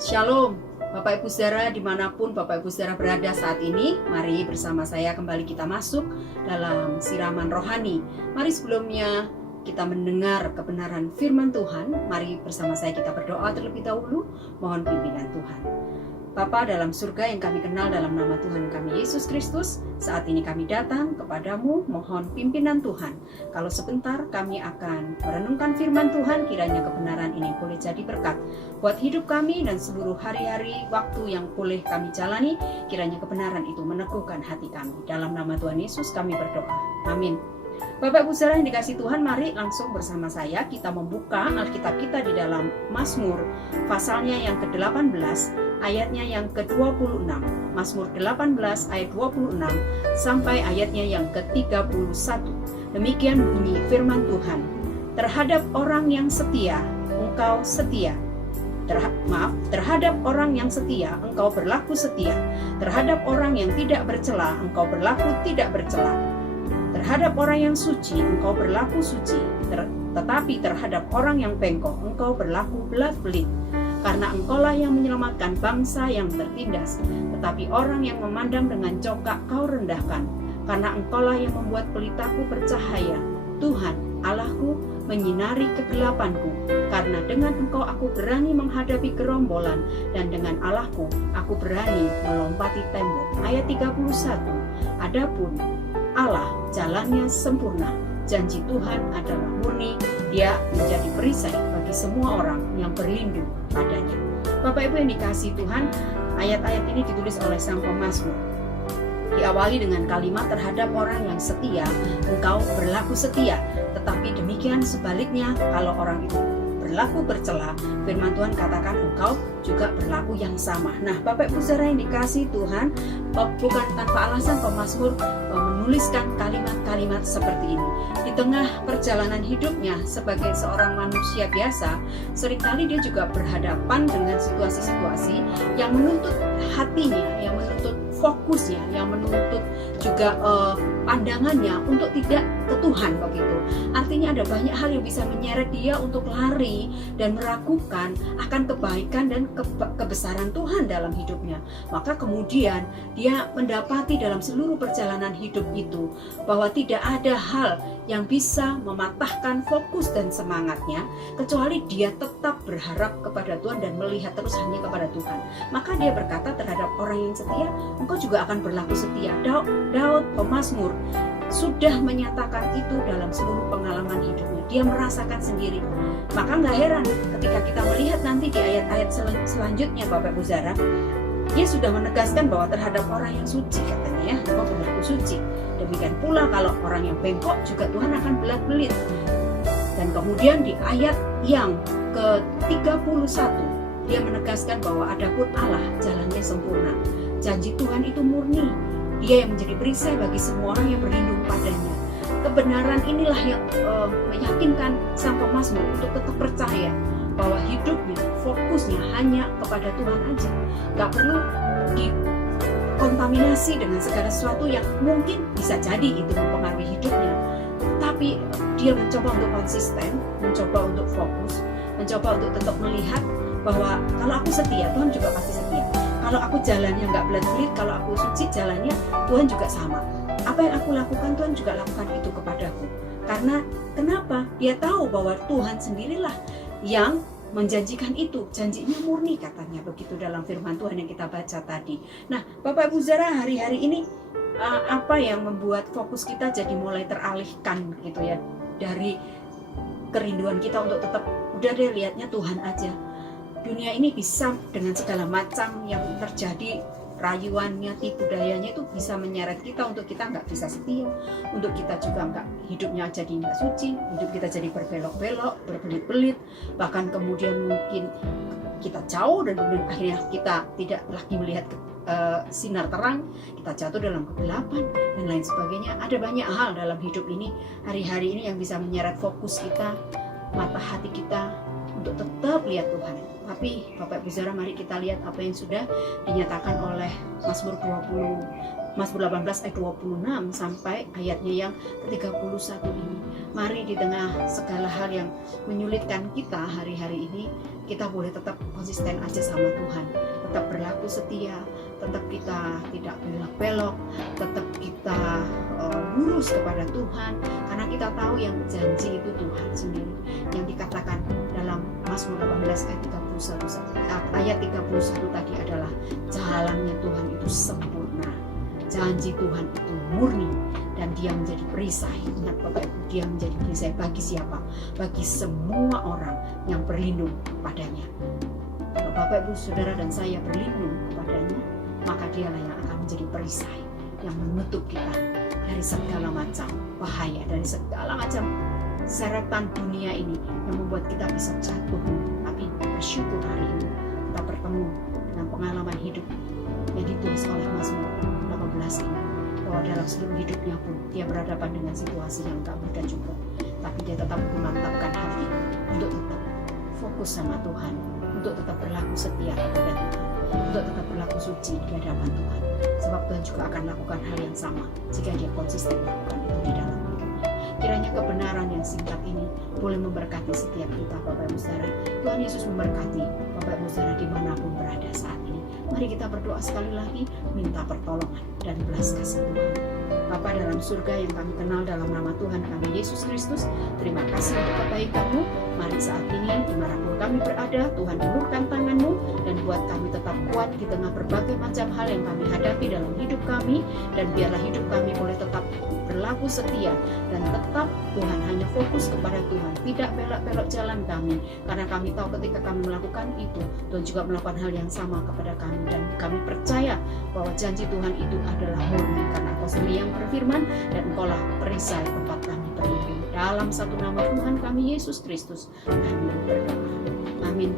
Shalom, Bapak Ibu Saudara dimanapun Bapak Ibu Saudara berada saat ini. Mari bersama saya kembali kita masuk dalam siraman rohani. Mari sebelumnya kita mendengar kebenaran firman Tuhan. Mari bersama saya kita berdoa terlebih dahulu, mohon pimpinan Tuhan. Bapa dalam surga yang kami kenal dalam nama Tuhan kami Yesus Kristus, saat ini kami datang kepadamu, mohon pimpinan Tuhan. Kalau sebentar kami akan merenungkan firman Tuhan, kiranya kebenaran ini boleh jadi berkat buat hidup kami dan seluruh hari-hari waktu yang boleh kami jalani. Kiranya kebenaran itu meneguhkan hati kami. Dalam nama Tuhan Yesus kami berdoa. Amin. Bapak Ibu Saudara yang dikasih Tuhan, mari langsung bersama saya kita membuka Alkitab kita di dalam Mazmur pasalnya yang ke-18, ayatnya yang ke-26. Mazmur 18 ayat 26 sampai ayatnya yang ke-31. Demikian bunyi firman Tuhan. Terhadap orang yang setia, engkau setia. Terhadap orang yang setia, engkau berlaku setia. Terhadap orang yang tidak bercela, engkau berlaku tidak bercela. Terhadap orang yang suci, engkau berlaku suci. Tetapi terhadap orang yang bengkok, engkau berlaku belat-belit. Karena engkaulah yang menyelamatkan bangsa yang tertindas. Tetapi orang yang memandang dengan congkak kau rendahkan. Karena engkaulah yang membuat pelitaku bercahaya. Tuhan, Allahku, menyinari kegelapanku. Karena dengan engkau aku berani menghadapi gerombolan. Dan dengan Allahku, aku berani melompati tembok. Ayat 31. Adapun Allah jalannya sempurna, janji Tuhan adalah murni, dia menjadi perisai bagi semua orang yang berlindung padanya. Bapak Ibu yang dikasihi Tuhan, ayat-ayat ini ditulis oleh sang pemazmur. Diawali dengan kalimat terhadap orang yang setia, engkau berlaku setia. Tetapi demikian sebaliknya, kalau orang itu berlaku bercela, firman Tuhan katakan engkau juga berlaku yang sama. Nah, Bapak Ibu Saudara yang dikasihi Tuhan, bukan tanpa alasan pemazmur menuliskan kalimat-kalimat seperti ini. Di tengah perjalanan hidupnya sebagai seorang manusia biasa, seringkali dia juga berhadapan dengan situasi-situasi yang menuntut hatinya, yang menuntut fokusnya, yang menuntut juga pandangannya untuk tidak ke Tuhan begitu. Artinya ada banyak hal yang bisa menyeret dia untuk lari dan meragukan akan kebaikan dan kebesaran Tuhan dalam hidupnya. Maka kemudian dia mendapati dalam seluruh perjalanan hidup itu bahwa tidak ada hal yang bisa mematahkan fokus dan semangatnya kecuali dia tetap berharap kepada Tuhan dan melihat terus hanya kepada Tuhan. Maka dia berkata terhadap orang yang setia, engkau juga akan berlaku setia. Daud pemazmur sudah menyatakan itu dalam seluruh pengalaman hidupnya. Dia merasakan sendiri. Maka nggak heran ketika kita melihat nanti di ayat-ayat selanjutnya, Bapak Ibu Saudara, dia sudah menegaskan bahwa terhadap orang yang suci, katanya ya, engkau berlaku suci. Demikian pula kalau orang yang bengkok juga Tuhan akan belat-belit. Dan kemudian di ayat yang ke-31 dia menegaskan bahwa adapun Allah jalannya sempurna. Janji Tuhan itu murni. Dia yang menjadi perisai bagi semua orang yang berlindung padanya. Kebenaran inilah yang meyakinkan sang pemazmur untuk tetap percaya bahwa hidupnya, fokusnya hanya kepada Tuhan aja. Gak perlu dikontaminasi dengan segala sesuatu yang mungkin bisa jadi itu mempengaruhi hidupnya. Tapi dia mencoba untuk konsisten, mencoba untuk fokus, mencoba untuk tetap melihat bahwa kalau aku setia, Tuhan juga pasti setia. Kalau aku jalannya nggak belat-belit, kalau aku suci jalannya, Tuhan juga sama. Apa yang aku lakukan, Tuhan juga lakukan itu kepadaku. Karena kenapa? Dia tahu bahwa Tuhan sendirilah yang menjanjikan itu. Janjinya murni katanya begitu dalam firman Tuhan yang kita baca tadi. Nah, Bapak Ibu Saudara, hari-hari ini apa yang membuat fokus kita jadi mulai teralihkan gitu ya, dari kerinduan kita untuk tetap udah deh lihatnya Tuhan aja. Dunia ini bisa dengan segala macam yang terjadi, rayuannya, tipu dayanya itu bisa menyeret kita untuk kita nggak bisa setia, untuk kita juga nggak, hidupnya jadi nggak suci, hidup kita jadi berbelok-belok, berbelit-belit, bahkan kemudian mungkin kita jauh dan kemudian akhirnya kita tidak lagi melihat sinar terang, kita jatuh dalam kegelapan dan lain sebagainya. Ada banyak hal dalam hidup ini, hari-hari ini yang bisa menyeret fokus kita, mata hati kita untuk tetap lihat Tuhan. Tapi Bapak Ibu Saudara, mari kita lihat apa yang sudah dinyatakan oleh Mazmur 20 Mazmur 18 ayat 26 sampai ayatnya yang ke-31 ini. Mari di tengah segala hal yang menyulitkan kita hari-hari ini, kita boleh tetap konsisten aja sama Tuhan, tetap berlaku setia, tetap kita tidak belok-belok, tetap kita lurus kepada Tuhan, karena kita tahu yang janji itu Tuhan sendiri. Yang dikatakan dalam Mazmur 18 ayat 31 tadi adalah jalannya Tuhan itu sempurna, janji Tuhan itu murni, dan dia menjadi perisai. Ingat Bapak Ibu, dia menjadi perisai bagi siapa? Bagi semua orang yang berlindung kepadanya. Kalau Bapak Ibu, Saudara dan saya berlindung kepadanya, maka dialah yang akan menjadi perisai yang menutup kita dari segala macam bahaya, dari segala macam seretan dunia ini yang membuat kita bisa jatuh. Tapi bersyukur hari ini kita bertemu dengan pengalaman hidup yang ditulis oleh Mazmur 18 ini, bahwa dalam seluruh hidupnya pun dia berhadapan dengan situasi yang tak mudah juga, tapi dia tetap memantapkan hati untuk tetap fokus sama Tuhan, untuk tetap berlaku setia kepada Tuhan, untuk tetap berlaku suci di hadapan Tuhan. Sebab Tuhan juga akan lakukan hal yang sama jika dia konsisten melakukan itu di dalam hidupnya. Kiranya kebenaran yang singkat ini boleh memberkati setiap kita, Bapak Ibu Saudara. Tuhan Yesus memberkati Bapak Ibu Saudara dimanapun berada saat ini. Mari kita berdoa sekali lagi, minta pertolongan dan belas kasih Tuhan. Bapa dalam surga yang kami kenal dalam nama Tuhan kami Yesus Kristus, terima kasih untuk kebaikan-Mu. Mari saat ini dimanapun kami berada, Tuhan ulurkan tangan-Mu dan buat kami tetap kuat di tengah berbagai macam hal yang kami hadapi dalam hidup kami, dan biarlah hidup kami boleh tetap berlaku setia dan tetap Tuhan hanya fokus kepada Tuhan, tidak belok-belok jalan kami, karena kami tahu ketika kami melakukan itu, Tuhan juga melakukan hal yang sama kepada kami, dan kami percaya bahwa janji Tuhan itu adalah murni, karena Engkau sendiri yang berfirman dan Engkaulah perisai tempat kami berlindung. Dalam satu nama Tuhan kami Yesus Kristus, kami berdoa. Amin.